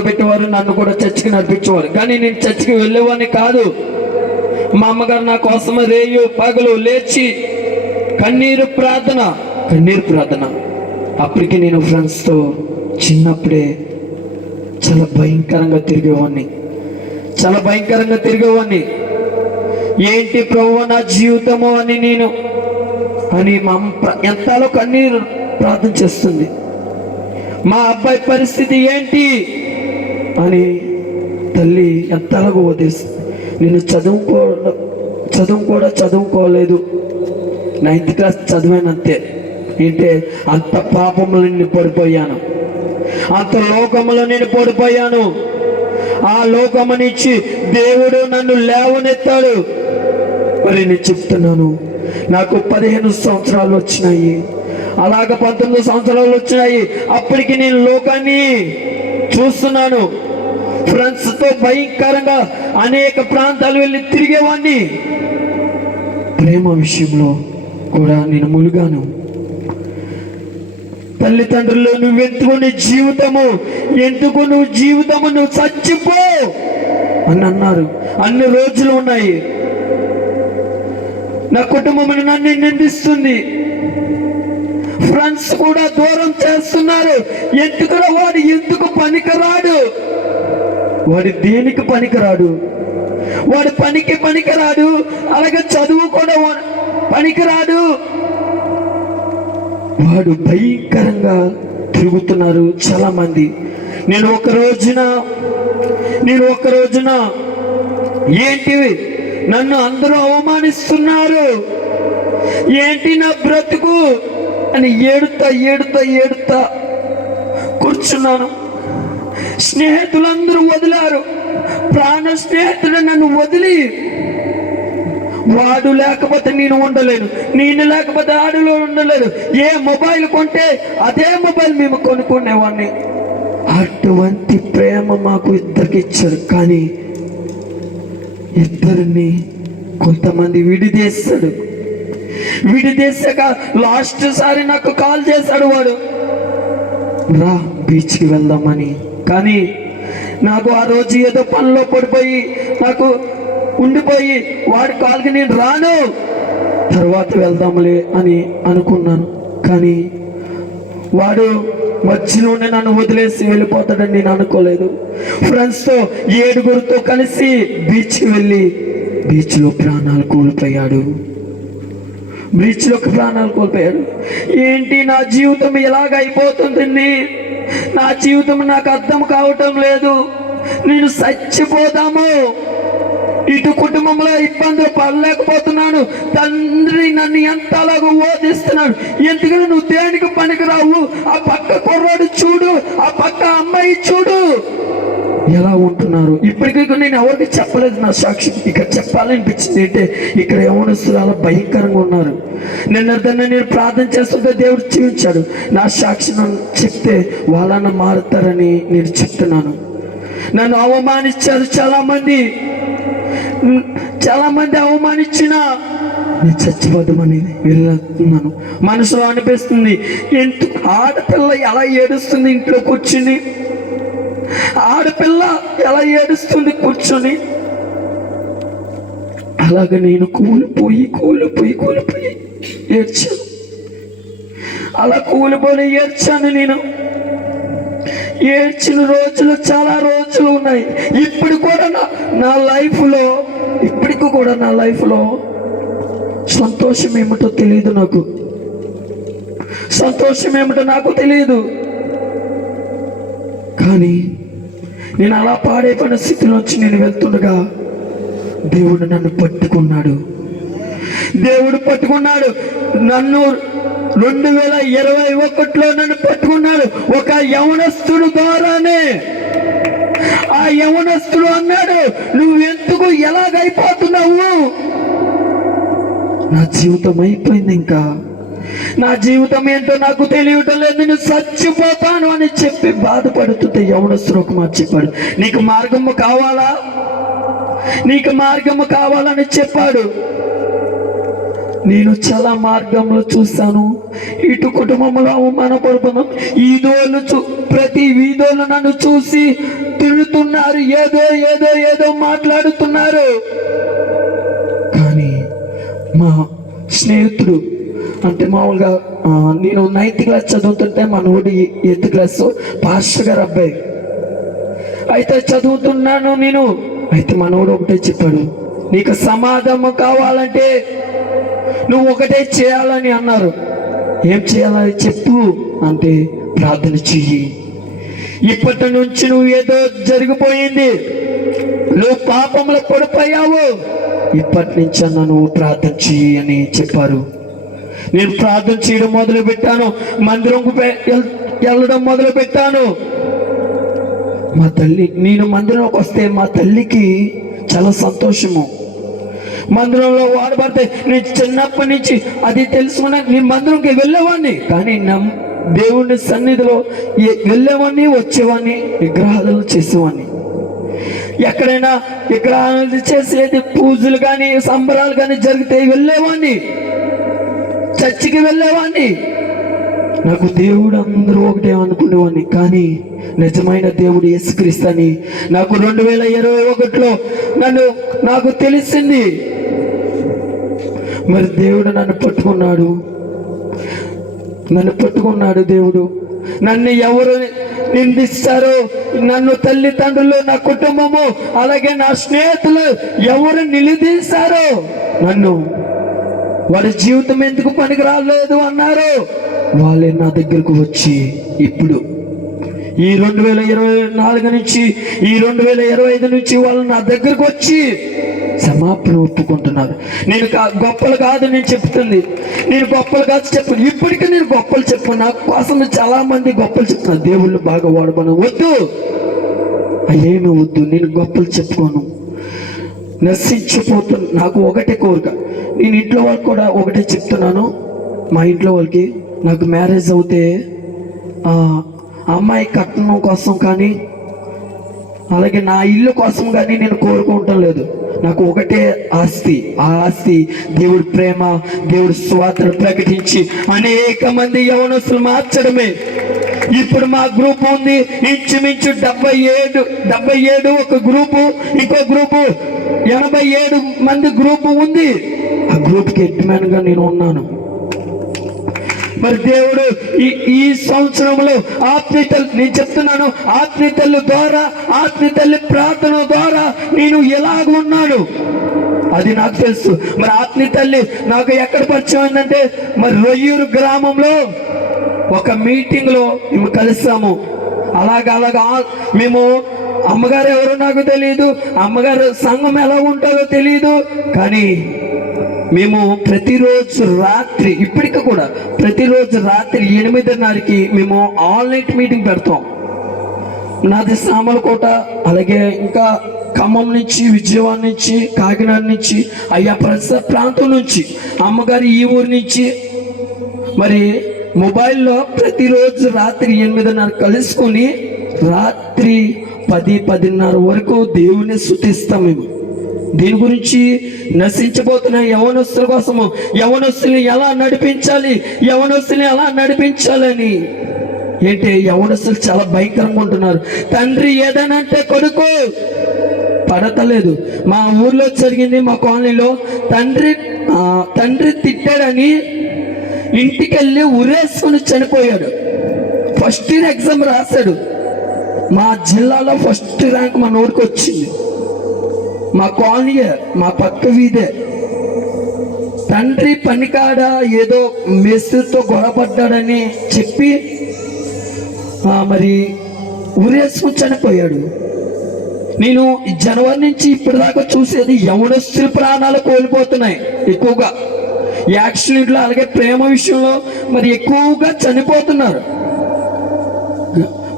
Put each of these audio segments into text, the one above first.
పెట్టేవారు నన్ను కూడా చర్చికి నడిపించేవారు. కానీ నేను చర్చికి వెళ్ళేవాడిని కాదు. మా అమ్మగారు నా కోసం రేయు పగలు లేచి కన్నీరు ప్రార్థన కన్నీరు ప్రార్థన. అప్పటికి నేను ఫ్రెండ్స్తో చిన్నప్పుడే చాలా భయంకరంగా తిరిగేవాడిని. చాలా భయంకరంగా తిరిగేవాడిని. ఏంటి ప్రభు నా జీవితము అని నేను అని మా అమ్మ ఎంతలో కన్నీరు ప్రార్థన చేస్తుంది. మా అబ్బాయి పరిస్థితి ఏంటి? అని తల్లి ఎంతలాగో వదిలేస్తుంది నేను చదువుకో చదువు కూడా చదువుకోలేదు. నైన్త్ క్లాస్ చదివానంతే. అంటే అంత పాపములు నేను పడిపోయాను. అంత లోకములో నేను పడిపోయాను. ఆ లోకమునిచ్చి దేవుడు నన్ను లేవనెత్తాడు. మరి నేను చెప్తున్నాను నాకు పదిహేను సంవత్సరాలు వచ్చినాయి. అలాగ పంతొమ్మిది సంవత్సరాలు వచ్చినాయి అప్పటికి నేను లోకాన్ని చూస్తున్నాను. ఫ్రెండ్స్తో భయంకరంగా అనేక ప్రాంతాలు వెళ్ళి తిరిగేవాడిని ప్రేమ విషయంలో కూడా నేను ములుగాను తల్లిదండ్రులు నువ్వు ఎంచుకునే జీవితము ఎందుకు నువ్వు జీవితము నువ్వు చచ్చిపో అని అన్నారు. అన్ని రోజులు ఉన్నాయి. నా కుటుంబం నన్ను నిందిస్తుంది. ఫ్రెండ్స్ కూడా దూరం చేస్తున్నారు. ఎందుకురా వాడు ఎందుకు పనికిరాడు? వాడు దేనికి పనికిరాడు? వాడు పనికి పనికిరాడు. అలాగే చదువు కూడా పనికిరాడు. వాడు భయంకరంగా తిరుగుతున్నారు చాలా మంది నేను ఒక రోజున నేను ఒక రోజున ఏంటి నన్ను అందరూ అవమానిస్తున్నారు? ఏంటి నా బ్రతుకు? అని ఏడుతా ఏడుతా ఏడుతా కూర్చున్నాను. స్నేహితులందరూ వదిలారు. ప్రాణ స్నేహితుడు నన్ను వదిలి వాడు లేకపోతే నేను ఉండలేను. నేను లేకపోతే ఆడులో ఉండలేదు ఏ మొబైల్ కొంటే అదే మొబైల్ మేము కొనుక్కునేవాడిని అటువంటి ప్రేమ మాకు ఇద్దరికి ఇచ్చారు. కానీ ఇద్దరిని కొంతమంది విడిదేశాడు. విడిదేశాక లాస్ట్ సారి నాకు కాల్ చేశాడు వాడు. రా బీచ్కి వెళ్దామని. కానీ నాకు ఆ రోజు ఏదో పనిలో పడిపోయి నాకు ఉండిపోయి వాడి కాల్కి నేను రాను. తర్వాత వెళ్దాంలే అని అనుకున్నాను. కానీ వాడు మధ్యలోనే నన్ను వదిలేసి వెళ్ళిపోతాడని నేను అనుకోలేదు. ఫ్రెండ్స్తో ఏడుగురితో కలిసి బీచ్కి వెళ్ళి బీచ్లో ప్రాణాలు కోల్పోయాడు. బీచ్లోకి ప్రాణాలు కోల్పోయారు. ఏంటి నా జీవితం ఎలాగ అయిపోతుంది నా జీవితం నాకు అర్థం కావటం లేదు. నేను చచ్చిపోతాము ఇటు కుటుంబంలో ఇబ్బందులు పడలేకపోతున్నాను. తండ్రి నన్ను ఎంతలాగో ఓదిస్తున్నాడు. ఎందుకంటే నువ్వు దేనికి పనికిరావు? ఆ పక్క కుర్రాడు చూడు ఆ పక్క అమ్మాయి చూడు. ఎలా ఉంటున్నారు? ఇప్పటికీ నేను ఎవరికి చెప్పలేదు నా సాక్షి ఇక్కడ చెప్పాలనిపించింది అంటే ఇక్కడ యవనస్తులు అలా భయంకరంగా ఉన్నారు. నిన్న నేను ప్రార్థన చేస్తుంటే దేవుడు చూపించాడు. నా సాక్షి నన్ను చెప్తే వాళ్ళన్న మారుతారని నేను చెప్తున్నాను. నన్ను అవమానించారు చాలా మంది చాలా మంది అవమానించిన నేను చచ్చిపోదామని వెళ్తున్నాను మనసులో అనిపిస్తుంది ఎందుకు ఆడపిల్ల ఎలా ఏడుస్తుంది ఇంట్లో కూర్చుని ఆడపిల్ల ఎలా ఏడుస్తుంది కూర్చొని? అలాగ నేను కూలిపోయి కూలిపోయి కూలిపోయి ఏడ్చాను. అలా కూలిపోయి ఏడ్చాను నేను. ఏడ్చిన రోజులు చాలా రోజులు ఉన్నాయి. ఇప్పుడు కూడా నా నా లైఫ్లో ఇప్పటికి కూడా నా లైఫ్లో సంతోషం ఏమిటో తెలియదు నాకు. సంతోషం ఏమిటో నాకు తెలియదు కానీ నేను అలా పాడైపోయిన స్థితిలోంచి నేను వెళ్తుండగా దేవుడు నన్ను పట్టుకున్నాడు. దేవుడు పట్టుకున్నాడు. నన్ను రెండు వేల ఇరవై ఒకటిలో నన్ను పట్టుకున్నాడు. ఒక యవనస్తుడు ద్వారానే. ఆ యవనస్తుడు అన్నాడు నువ్వు ఎందుకు ఎలాగైపోతున్నావు? నా జీవితం అయిపోయింది ఇంకా. నా జీవితం ఏంటో నాకు తెలియటం లేదు. నేను చచ్చిపోతాను అని చెప్పి బాధపడుతుంటే యవనస్తుడు ఒక మాట చెప్పాడు నీకు మార్గము కావాలా? నీకు మార్గము కావాలని చెప్పాడు. నేను చాలా మార్గంలో చూస్తాను ఇటు కుటుంబంలో అవమానపడుతున్నాం ఈదోళ్ళు చూ ప్రతి వీధోళ్ళు నన్ను చూసి తిరుగుతున్నారు ఏదో ఏదో ఏదో మాట్లాడుతున్నారు. కానీ మా స్నేహితుడు అంటే మామూలుగా నేను నైన్త్ క్లాస్ చదువుతుంటే మా నోటి ఎయిత్ క్లాస్ పాస్టర్ గారు అబ్బాయి. అయితే చదువుతున్నాను నేను. అయితే మనోడు ఒకటే చెప్పాడు నీకు సమాధానం కావాలంటే నువ్వు ఒకటే చేయాలని అన్నారు. ఏం చేయాలని చెప్పు అంటే ప్రార్థన చెయ్యి. ఇప్పటి నుంచి నువ్వు ఏదో జరిగిపోయింది. నువ్వు పాపంలో పడిపోయావు. ఇప్పటి నుంచి అన్న నువ్వు ప్రార్థన చెయ్యి అని చెప్పారు. నేను ప్రార్థన చేయడం మొదలు పెట్టాను మందిరంకు వెళ్ళడం మొదలు పెట్టాను మా తల్లి నేను మందిరంలోకి వస్తే మా తల్లికి చాలా సంతోషము. మందిరంలో వాడబడితే నేను చిన్నప్పటి నుంచి అది తెలుసుకున్నా నేను మందిరంకి వెళ్ళేవాడిని. కానీ నమ్ దేవుని సన్నిధిలో వెళ్ళేవాడిని వచ్చేవాడిని విగ్రహాలు చేసేవాడిని. ఎక్కడైనా విగ్రహాలు చేసేది పూజలు కానీ సంబరాలు కానీ జరిగితే వెళ్ళేవాడిని. చర్చికి వెళ్ళేవాడిని నాకు దేవుడు అందరూ ఒకటే అనుకునేవాడిని కానీ నిజమైన దేవుడు యేసుక్రీస్తని నాకు రెండు వేల ఇరవై ఒకటిలో నన్ను నాకు తెలిసింది. మరి దేవుడు నన్ను పట్టుకున్నాడు. నన్ను పట్టుకున్నాడు దేవుడు. నన్ను ఎవరు నిందిస్తారో నన్ను తల్లిదండ్రులు నా కుటుంబము అలాగే నా స్నేహితులు ఎవరు నిలదీస్తారో నన్ను వాళ్ళ జీవితం ఎందుకు పనికి రాలేదు అన్నారు. వాళ్ళే నా దగ్గరకు వచ్చి ఇప్పుడు ఈ రెండు వేల ఇరవై నాలుగు నుంచి ఈ రెండు వేల ఇరవై ఐదు నుంచి వాళ్ళు నా దగ్గరకు వచ్చి క్షమాపణ ఒప్పుకుంటున్నారు. నేను గొప్పలు కాదు నేను చెప్తుంది. నేను గొప్పలు కాదు చెప్పు ఇప్పటికీ నేను గొప్పలు చెప్పు నా కోసం చాలా మంది గొప్పలు చెప్తున్నారు. దేవుళ్ళు బాగా వాడమని వద్దు అయ్యేమి వద్దు. నేను గొప్పలు చెప్పుకోను. నశించిపోతున్న నాకు ఒకటే కోరిక. నేను ఇంట్లో వాళ్ళకి కూడా ఒకటే చెప్తున్నాను. మా ఇంట్లో వాళ్ళకి నాకు మ్యారేజ్ అవుతే అమ్మాయి కట్నం కోసం కానీ అలాగే నా ఇల్లు కోసం కానీ నేను కోరుకుంటం లేదు. నాకు ఒకటే ఆస్తి. ఆ ఆస్తి దేవుడి ప్రేమ దేవుడి స్వాతను ప్రకటించి అనేక మంది యవనస్తులు మార్చడమే. ఇప్పుడు మా గ్రూప్ ఉంది. ఇంచుమించు డెబ్బై ఏడు డెబ్బై ఏడు ఒక గ్రూపు ఇంకో గ్రూపు ఎనభై ఏడు మంది గ్రూపు ఉంది. ఆ గ్రూప్కి హెడ్గా నేను ఉన్నాను. మరి దేవుడు ఈ ఈ సంవత్సరంలో ఆత్మీయతలు నేను చెప్తున్నాను ఆత్మీయతల ద్వారా ఆత్మీయతల్లి ప్రార్థన ద్వారా నేను ఎలాగ ఉన్నాను? అది నాకు తెలుసు. మరి ఆత్మీయ తల్లి నాకు ఎక్కడ పరిచయం అయిందంటే మరి రొయ్యూరు గ్రామంలో ఒక మీటింగ్లో మేము కలుస్తాము అలాగా అలాగా మేము అమ్మగారు ఎవరో నాకు తెలియదు అమ్మగారు సంఘం ఎలా ఉంటుందో తెలియదు కానీ మేము ప్రతిరోజు రాత్రి ఇప్పటికి కూడా ప్రతిరోజు రాత్రి ఎనిమిదిన్నరకి మేము ఆల్ నైట్ మీటింగ్ పెడతాం. నాది సామలకోట అలాగే ఇంకా ఖమ్మం నుంచి విజయవాడ నుంచి కాకినాడ నుంచి అయ్యా పరిసర ప్రాంతం నుంచి అమ్మగారి ఈ ఊరి నుంచి మరి మొబైల్లో ప్రతిరోజు రాత్రి ఎనిమిదిన్నర కలుసుకొని రాత్రి పది పదిన్నర వరకు దేవుని శుతిస్తాం మేము. దీని గురించి నశించబోతున్న యవనస్తుల కోసము యవనస్తుల్ని ఎలా నడిపించాలి యవనస్తుల్ని ఎలా నడిపించాలని. ఏంటి యవనస్తులు చాలా భయంకరంగా ఉంటున్నారు. తండ్రి ఏదైనా అంటే కొడుకు. పడతలేదు. మా ఊర్లో జరిగింది మా కాలనీలో తండ్రి తండ్రి తిట్టాడని ఇంటికి వెళ్ళి ఉరేసుకుని చనిపోయాడు. ఫస్ట్ ఇయర్ ఎగ్జామ్ రాశాడు. మా జిల్లాలో ఫస్ట్ ర్యాంక్ మా నోటికి వచ్చింది. మా కాలనీయే మా పక్క వీధే. తండ్రి పనికాడ ఏదో మెస్సుతో గొడవపడ్డాడని చెప్పి మరి ఊరేసుకుని చనిపోయాడు. నేను జనవరి నుంచి ఇప్పటిదాకా చూసేది యవనస్తుల ప్రాణాలు కోల్పోతున్నాయి ఎక్కువగా. యాక్సిడెంట్లో అలాగే ప్రేమ విషయంలో మరి ఎక్కువగా చనిపోతున్నారు.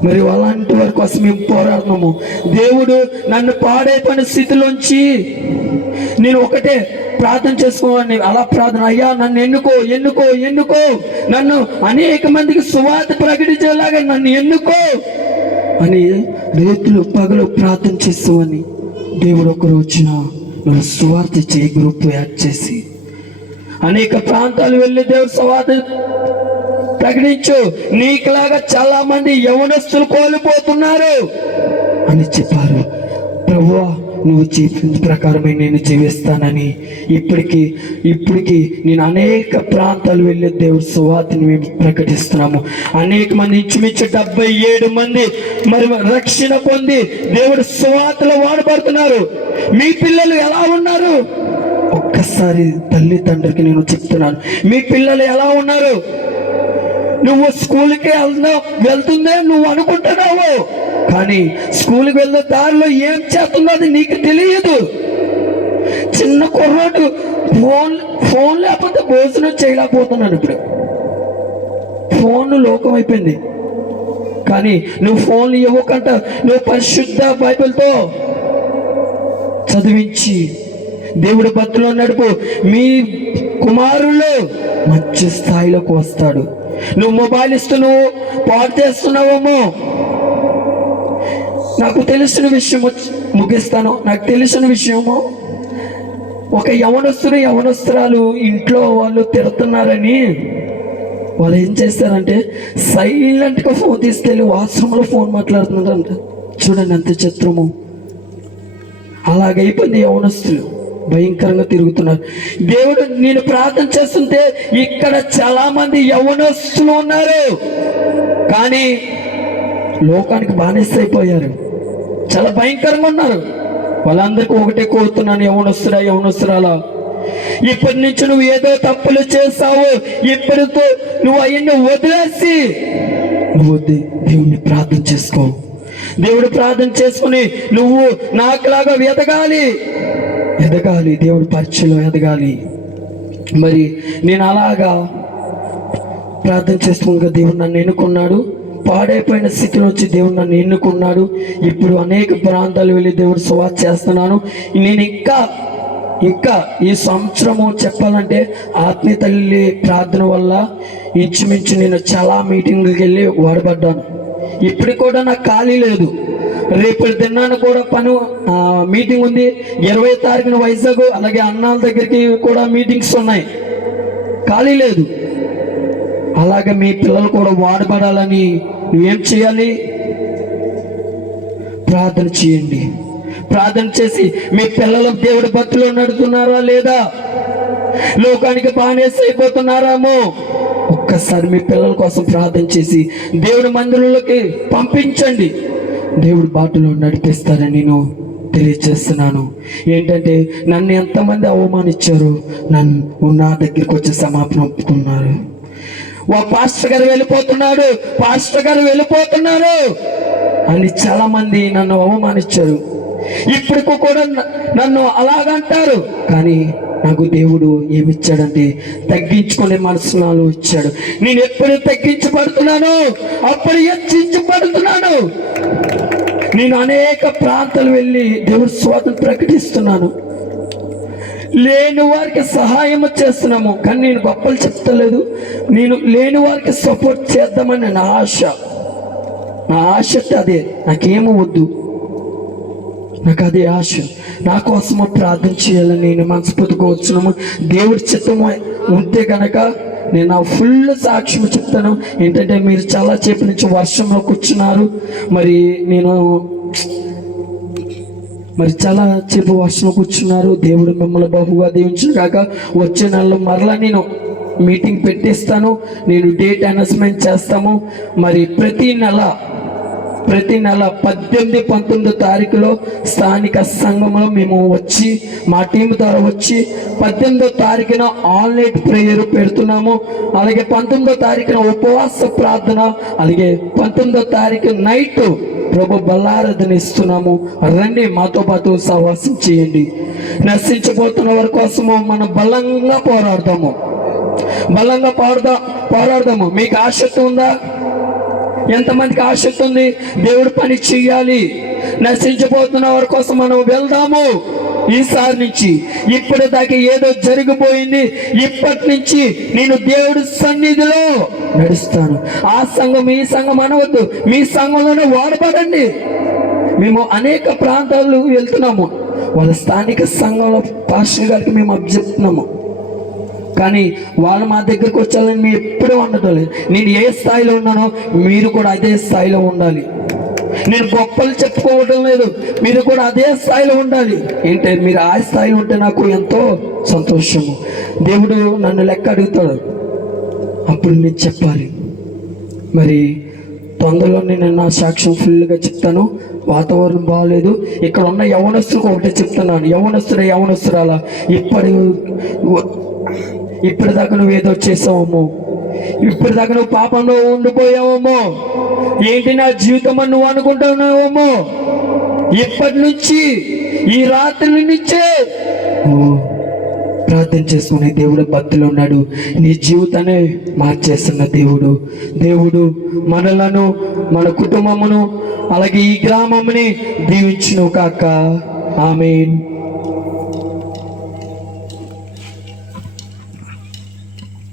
మరి అలాంటి వారి కోసం మేము పోరాడుతున్నాము. దేవుడు నన్ను పాడైపోయిన స్థితిలోంచి నేను ఒకటే ప్రార్థన చేసుకోవాలని అలా ప్రార్థన అయ్యా నన్ను ఎన్నుకో ఎన్నుకో ఎన్నుకో. నన్ను అనేక మందికి సువార్త ప్రకటించేలాగా నన్ను ఎన్నుకో అని రేతులు పగలు ప్రార్థన చేస్తామని దేవుడు ఒకరు రోజున నువ్వు సువార్త చేయి గ్రూప్ యాడ్ చేసి అనేక ప్రాంతాలు వెళ్ళి దేవుడు సువార్త ప్రకటించు. నీకులాగా చాలా మంది యవనస్తులు కోల్పోతున్నారు అని చెప్పారు. ప్రభువా నువ్వు చెప్పిన ప్రకారమే నేను జీవిస్తానని ఇప్పటికి ఇప్పటికి నేను అనేక ప్రాంతాలు వెళ్ళే దేవుడి సువార్తని మేము ప్రకటిస్తున్నాము. అనేక మంది ఇంచుమించు డెబ్బై ఏడు మంది మరి రక్షణ పొంది దేవుడి సువార్తలో వాడబడుతున్నారు. మీ పిల్లలు ఎలా ఉన్నారు? ఒక్కసారి తల్లి తండ్రికి నేను చెప్తున్నాను. మీ పిల్లలు ఎలా ఉన్నారు? నువ్వు స్కూల్కి వెళ్తున్నావు వెళ్తుందే నువ్వు అనుకుంటున్నావు. కానీ స్కూల్కి వెళ్ళే దారిలో ఏం చేస్తుందో అది నీకు తెలియదు. చిన్న కుర్రాడు ఫోన్ ఫోన్ లేకపోతే భోజనం చేయలేకపోతున్నాను ఇప్పుడు. ఫోన్ లోకం అయిపోయింది. కానీ నువ్వు ఫోన్లు ఇవ్వకంట నువ్వు పరిశుద్ధ బైబిల్తో చదివించి దేవుడి భక్తులు నడుపు మీ కుమారులు మంచి స్థాయిలోకి వస్తాడు. నువ్వు మొబైల్ ఇస్తున్నావు నువ్వు పాడు చేస్తున్నావేమో. నాకు తెలిసిన విషయం ముగిస్తాను. నాకు తెలిసిన విషయము ఒక యవనస్తుడు యవనస్తురాలు ఇంట్లో వాళ్ళు తిడుతున్నారని వాళ్ళు ఏం చేస్తారంటే సైలెంట్గా ఫోన్ తీసుకెళ్ళి వాష్రూమ్లో ఫోన్ మాట్లాడుతున్నారంట. చూడండి ఎంత చిత్రము. అలాగైపోయింది యవనస్తులు. భయంకరంగా తిరుగుతున్నారు. దేవుడు నేను ప్రార్థన చేస్తుంటే ఇక్కడ చాలా మంది యవనస్తులు ఉన్నారు. కానీ లోకానికి బానిస అయిపోయారు. చాలా భయంకరంగా ఉన్నారు. వాళ్ళందరికీ ఒకటే కోరుతున్నాను యవనస్తురా యవనస్తురాలా. ఇప్పటి నుంచి నువ్వు ఏదో తప్పులు చేస్తావు ఇప్పటితో నువ్వు అవన్నీ వదిలేసి నువ్వు దేవుణ్ణి ప్రార్థన చేసుకో. దేవుడు ప్రార్థన చేసుకుని నువ్వు నాకులాగా వెదగాలి. ఎదగాలి దేవుడి పరీక్షలో ఎదగాలి. మరి నేను అలాగా ప్రార్థన చేస్తుండగా దేవుడు నన్ను ఎన్నుకున్నాడు. పాడైపోయిన స్థితిలో వచ్చి దేవుడు నన్ను ఎన్నుకున్నాడు. ఇప్పుడు అనేక ప్రాంతాలు వెళ్ళి దేవుడు సువార్త చేస్తున్నాను. నేను ఇంకా ఇంకా ఈ సంవత్సరము చెప్పాలంటే ఆత్మీయ తల్లి ప్రార్థన వల్ల ఇంచుమించు నేను చాలా మీటింగ్లకు వెళ్ళి వాడబడ్డాను. ఇప్పుడు కూడా నాకు ఖాళీ లేదు. రేపు దినాన కూడా పను మీటింగ్ ఉంది. ఇరవై తారీఖున వైజాగ్ అలాగే అన్నాల దగ్గరికి కూడా మీటింగ్స్ ఉన్నాయి. ఖాళీ లేదు. అలాగే మీ పిల్లలు కూడా వాడబడాలని నువ్వేం చేయాలి? ప్రార్థన చేయండి. ప్రార్థన చేసి మీ పిల్లలు దేవుడి భక్తిలో నడుతున్నారా లేదా? లోకానికి బానేసి అయిపోతున్నారామో ఒక్కసారి మీ పిల్లల కోసం ప్రార్థన చేసి దేవుడి మందిరంలోకి పంపించండి. దేవుడి బాటలో నడిపిస్తారని నేను తెలియజేస్తున్నాను. ఏంటంటే నన్ను ఎంతమంది అవమానించారు నన్ను నా దగ్గరికి వచ్చి సమాపన వా పాస్టర్ గారు వెళ్ళిపోతున్నాడు! పాస్టర్ గారు వెళ్ళిపోతున్నారు! అని చాలా మంది నన్ను అవమానించారు. ఇప్పుడు కూడా న- నన్ను అలాగంటారు. కానీ నాకు దేవుడు ఏమిచ్చాడంటే తగ్గించుకునే మనసు నాలో ఇచ్చాడు. నేను ఎప్పుడు తగ్గించబడుతున్నాను? అప్పుడు హెచ్చించబడుతున్నాను నేను అనేక ప్రాంతాలు వెళ్ళి దేవుడి స్వాతం ప్రకటిస్తున్నాను. లేని వారికి సహాయం చేస్తున్నాము కానీ నేను గొప్పలు చెప్తలేదు నేను లేని వారికి సపోర్ట్ చేద్దామని నా ఆశ. నా ఆశ అదే నాకేమో వద్దు. నాకు అదే ఆశ. నా కోసము ప్రార్థన చేయాలని నేను మనస్ఫూర్తిగా వచ్చినాము. దేవుడి చిత్తము ఉంటే కనుక నేను నా ఫుల్ సాక్ష్యం చెప్తాను. ఏంటంటే మీరు చాలా చేపటి నుంచి వర్షంలో కూర్చున్నారు. మరి నేను మరి చాలా చేపు వర్షంలో కూర్చున్నారు. దేవుడు మిమ్మల్ని బహుగా దీవించిన కాక వచ్చే నెలలో మరలా నేను మీటింగ్ పెట్టిస్తాను. నేను డేట్ అనౌన్స్మెంట్ చేస్తాము. మరి ప్రతి నెల ప్రతి నెల పద్దెనిమిది పంతొమ్మిదో తారీఖులో స్థానిక సంఘంలో మేము వచ్చి మా టీం ద్వారా వచ్చి పద్దెనిమిదో తారీఖున ఆన్లైన్ ప్రేయర్ పెడుతున్నాము. అలాగే పంతొమ్మిదో తారీఖున ఉపవాస ప్రార్థన అలాగే పంతొమ్మిదో తారీఖు నైట్ ప్రభు బల్లారాధన ఇస్తున్నాము. రండి మాతో పాటు సహవాసం చేయండి. నశించబోతున్న వారి కోసము మనం బలంగా పోరాడతాము బలంగా పోరాడదాం పోరాడదాము. మీకు ఆసక్తి ఉందా? ఎంతమందికి ఆసక్తి ఉంది? దేవుడు పని చెయ్యాలి. నశించిపోతున్న వారి కోసం మనం వెళ్దాము. ఈసారి నుంచి ఇప్పటి దాకా ఏదో జరిగిపోయింది. ఇప్పటి నుంచి నేను దేవుడి సన్నిధిలో నడుస్తాను. ఆ సంఘం ఈ సంఘం అనవద్దు. మీ సంఘంలోనే వాడబడండి. మేము అనేక ప్రాంతాలు వెళ్తున్నాము. వాళ్ళ స్థానిక సంఘంలో పాస్టర్ గారికి మేము చెప్తున్నాము కానీ వాళ్ళు మా దగ్గరికి వచ్చాలని మీరు ఎప్పుడూ ఉండటలేదు. నేను ఏ స్థాయిలో ఉన్నానో మీరు కూడా అదే స్థాయిలో ఉండాలి. నేను గొప్పలు చెప్పుకోవడం లేదు మీరు కూడా అదే స్థాయిలో ఉండాలి. ఏంటంటే మీరు ఆ స్థాయిలో ఉంటే నాకు ఎంతో సంతోషము. దేవుడు నన్ను లెక్క అడుగుతాడు. అప్పుడు నేను చెప్పాలి. మరి తొందరలో నేను నా సాక్ష్యం ఫుల్గా చెప్తాను. వాతావరణం బాగాలేదు ఇక్కడ ఉన్న యవనస్తులకు ఒకటే చెప్తున్నాను. యవనస్తుడ యవనస్తురాలా. ఇప్పటి ఇప్పటిదాకా నువ్వు ఏదో చేసావమ్మో. ఇప్పటిదాకా నువ్వు పాపంలో ఉండిపోయావమ్మో. ఏంటి నా జీవితం అని నువ్వు అనుకుంటున్నావమ్మో? ఇప్పటి నుంచి ఈ రాత్రి నుంచే ప్రార్థన చేసుకునే దేవుడు భక్తులు ఉన్నాడు. నీ జీవితాన్ని మార్చేస్తున్న దేవుడు. దేవుడు మనలను మన కుటుంబమును అలాగే ఈ గ్రామముని దీవించును కాక ఆమె